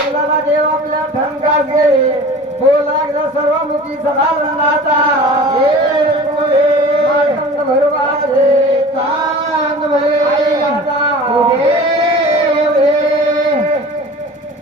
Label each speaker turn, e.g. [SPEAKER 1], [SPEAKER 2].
[SPEAKER 1] बोलला देव आपल्या ठणकास गेले. बोला सर्व मुखी सदानंदाचा. हे